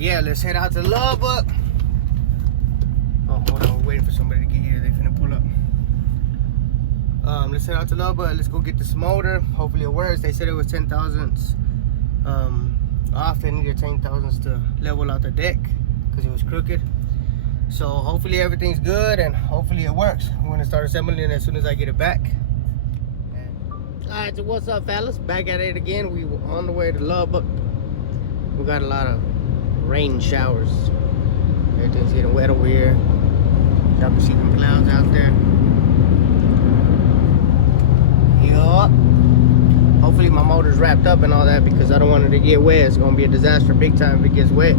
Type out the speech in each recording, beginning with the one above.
yeah, let's head out to Lubbock. Oh, hold on, we're waiting for somebody to get here. They finna pull up. Let's head out to Lubbock. Let's go get this motor. Hopefully it works. They said it was 10 thousandths off. They needed 10 thousandths to level out the deck because it was crooked. So hopefully everything's good and hopefully it works. We're gonna start assembling it as soon as I get it back. Alright, so what's up, fellas? Back at it again. We were on the way to Lubbock. We got a lot of rain showers. Everything's getting wet over here. Y'all can see them clouds out there. Yup. Hopefully my motor's wrapped up and all that because I don't want it to get wet. It's gonna be a disaster big time if it gets wet.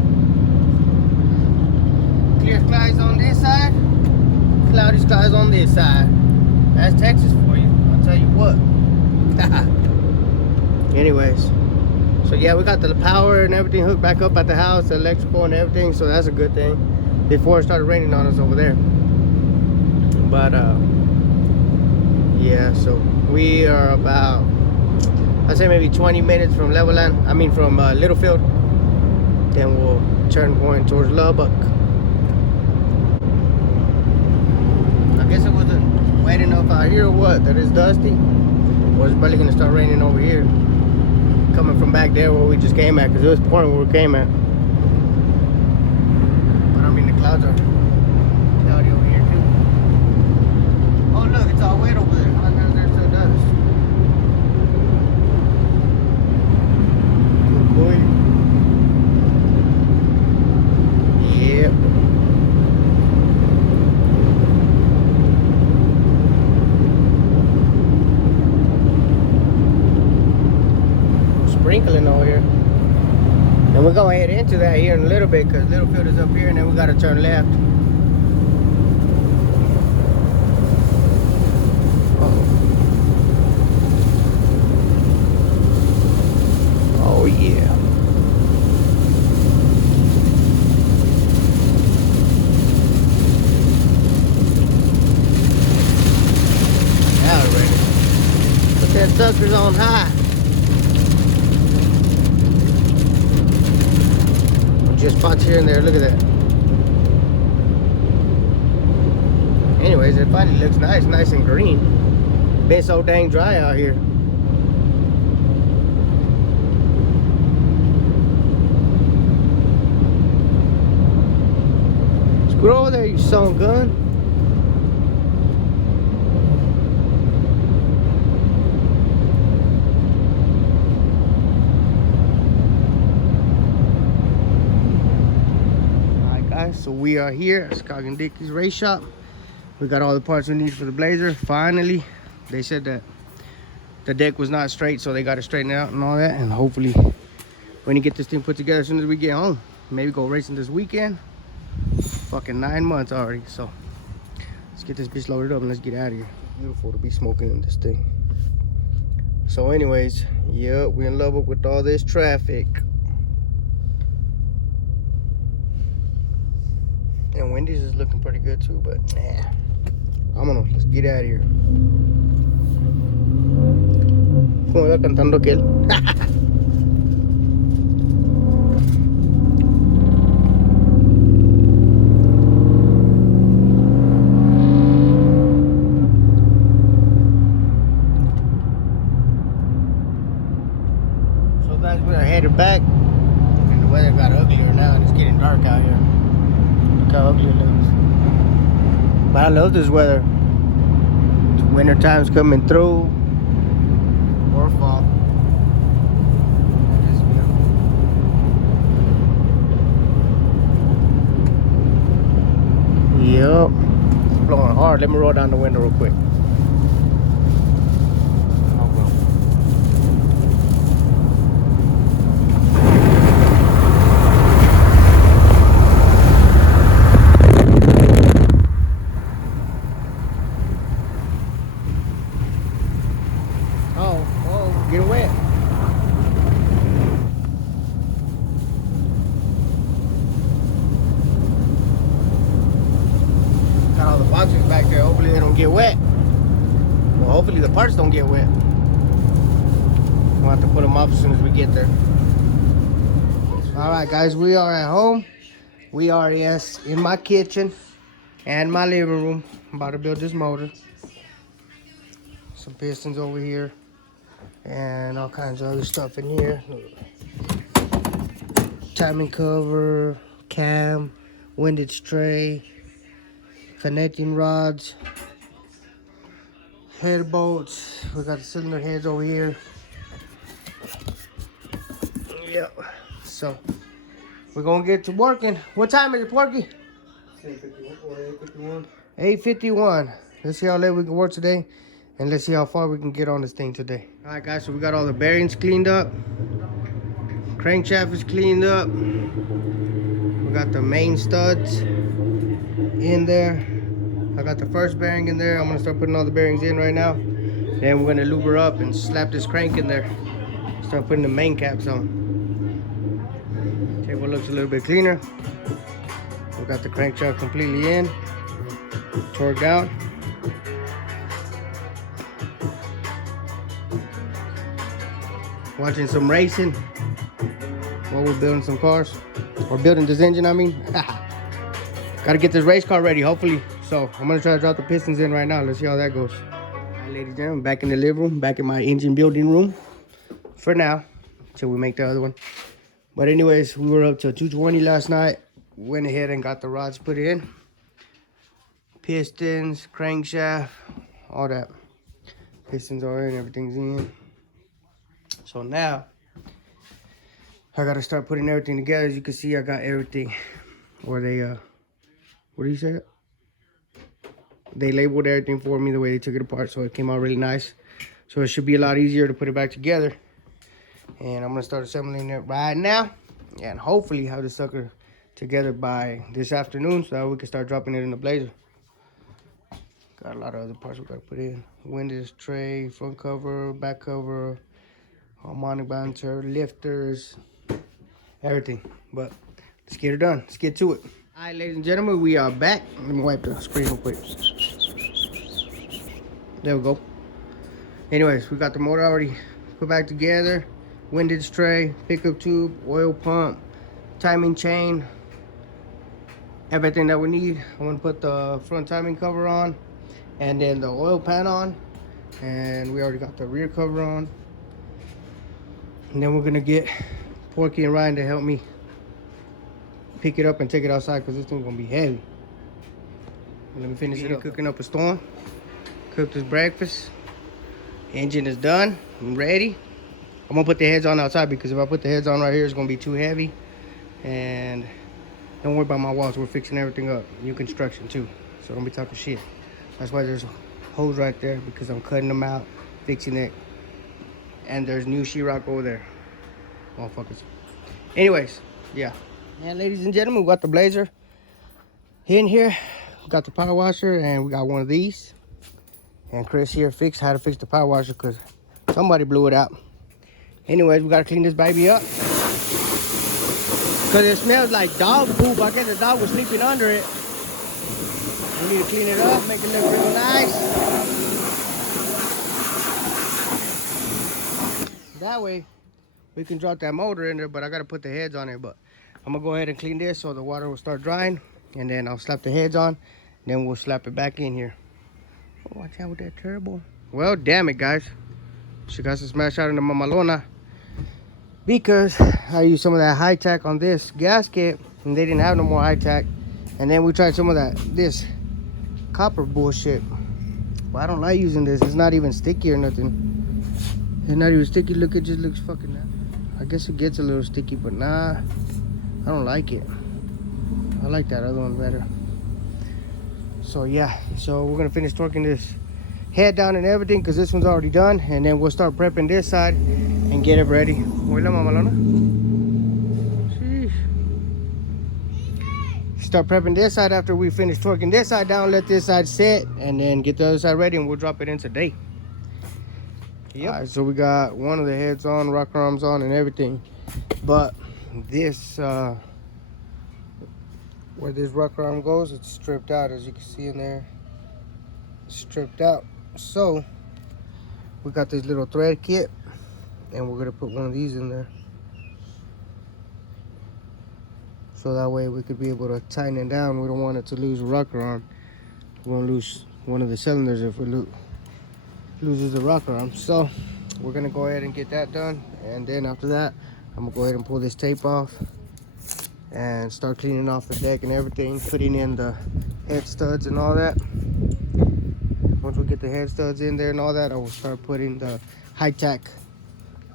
Clear skies on this side, cloudy skies on this side. That's Texas for you, I'll tell you what. Anyways, so yeah, we got the power and everything hooked back up at the house, the electrical and everything, so that's a good thing before it started raining on us over there. But yeah, so we are about, I'd say maybe 20 minutes from from Littlefield. Then we'll turn going towards Lubbock. I guess it wasn't wet enough out here or what, that it's dusty. Or it's probably gonna start raining over here. Coming from back there where we just came at, because it was pouring where we came at. But I mean, the clouds are cloudy over here too. Oh look, it's all wet over there. I know there's still dust. Good boy. Yep. Sprinkling over here. And we're gonna head into that here in a little bit because Littlefield is up here and then we gotta turn left. Oh yeah. Now we're ready. Put that suckers on high. Just spots here and there, look at that. Anyways, it finally looks nice and green. Been so dang dry out here. Screw over there, you son of a gun. So we are here at Scott and Dickey's race shop. We got all the parts we need for the Blazer. Finally, they said that the deck was not straight, so they got it straightened out and all that. And hopefully, when you get this thing put together as soon as we get home, maybe go racing this weekend. Fucking 9 months already. So let's get this bitch loaded up and let's get out of here. It's beautiful to be smoking in this thing. So, anyways, yeah, we're in Lubbock with all this traffic. And Wendy's is looking pretty good too, but nah. Let's get out of here. ¿Cómo va cantando aquel? So guys, we're headed back. And the weather got uglier now and it's getting dark out here. How ugly it looks. But I love this weather. Winter time's coming through. Or fall. It's beautiful. Yup. It's blowing hard. Let me roll down the window real quick. Get wet. Got all the boxes back there. Hopefully they don't get wet. Well, hopefully the parts don't get wet. We'll have to put them off as soon as we get there. All right, guys, we are at home. We are, yes, in my kitchen and my living room. I'm about to build this motor. Some pistons over here and all kinds of other stuff in here. Timing cover, cam, windage tray, connecting rods, head bolts. We got the cylinder heads over here. Yep. So we're gonna get to working. What time is it, Porky? 8:51. 8:51. Let's see how late we can work today, and let's see how far we can get on this thing today. All right, guys. So we got all the bearings cleaned up. Crankshaft is cleaned up. We got the main studs in there. I got the first bearing in there. I'm gonna start putting all the bearings in right now. Then we're gonna lube her up and slap this crank in there. Start putting the main caps on. Table looks a little bit cleaner. We got the crankshaft completely in, torqued out. Watching some racing while we're building some cars. Or building this engine, I mean. Gotta get this race car ready, hopefully. So I'm gonna try to drop the pistons in right now. Let's see how that goes. All right, ladies and gentlemen, back in the living room, back in my engine building room. For now, till we make the other one. But anyways, we were up till 2:20 last night. Went ahead and got the rods put in. Pistons, crankshaft, all that. Pistons are in, everything's in. So now, I gotta start putting everything together. As you can see, I got everything where they, what do you say? They labeled everything for me the way they took it apart, so it came out really nice. So it should be a lot easier to put it back together. And I'm gonna start assembling it right now, and hopefully have the sucker together by this afternoon so that we can start dropping it in the blazer. Got a lot of other parts we gotta put in. Windage tray, front cover, back cover, harmonic balancer, lifters, everything. But let's get it done. Let's get to it. All right, ladies and gentlemen, we are back. Let me wipe the screen real quick. There we go. Anyways, we got the motor already put back together. Windage tray, pickup tube, oil pump, timing chain, everything that we need. I'm gonna put the front timing cover on and then the oil pan on, and we already got the rear cover on. And then we're gonna get Porky and Ryan to help me pick it up and take it outside because this thing's gonna be heavy. Let me finish it up. Cooking up a storm. Cooked his breakfast. Engine is done. I'm ready. I'm gonna put the heads on outside because if I put the heads on right here, it's gonna be too heavy. And don't worry about my walls. We're fixing everything up. New construction too. So don't be talking shit. That's why there's holes right there, because I'm cutting them out, fixing it. And there's new sheetrock over there. Motherfuckers. Anyways, yeah. And ladies and gentlemen, we got the blazer in here. We got the power washer, and we got one of these. And Chris here fixed how to fix the power washer because somebody blew it out. Anyways, we gotta clean this baby up because it smells like dog poop. I guess the dog was sleeping under it. We need to clean it up, make it look real nice. That way, we can drop that motor in there, but I gotta put the heads on it. But I'm gonna go ahead and clean this so the water will start drying, and then I'll slap the heads on, then we'll slap it back in here. Oh, watch out with that turbo. Well, damn it, guys. She got to smash out in the mamalona because I used some of that high tack on this gasket and they didn't have no more high tack. And then we tried some of this copper bullshit. But I don't like using this. It's not even sticky or nothing. It's not even sticky. Look, it just looks fucking nasty. I guess it gets a little sticky, but nah, I don't like it. I like that other one better. So yeah, so we're gonna finish torquing this head down and everything because this one's already done, and then we'll start prepping this side and get it ready. Hola, mamalona. Sheesh. Start prepping this side after we finish torquing this side down, let this side set, and then get the other side ready, and we'll drop it in today. Yep. All right, so we got one of the heads on, rocker arms on, and everything, but this where this rocker arm goes, it's stripped out, as you can see in there. It's stripped out. So we got this little thread kit, and we're gonna put one of these in there. so that way we could be able to tighten it down. We don't want it to lose a rocker arm. We're gonna lose one of the cylinders if we loses the rocker arm. So we're gonna go ahead and get that done, and then after that I'm gonna go ahead and pull this tape off and start cleaning off the deck and everything, putting in the head studs and all that. Once we get the head studs in there and all that, I will start putting the high tack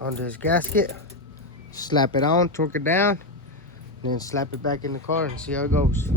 on this gasket, slap it on, torque it down, and then slap it back in the car and see how it goes.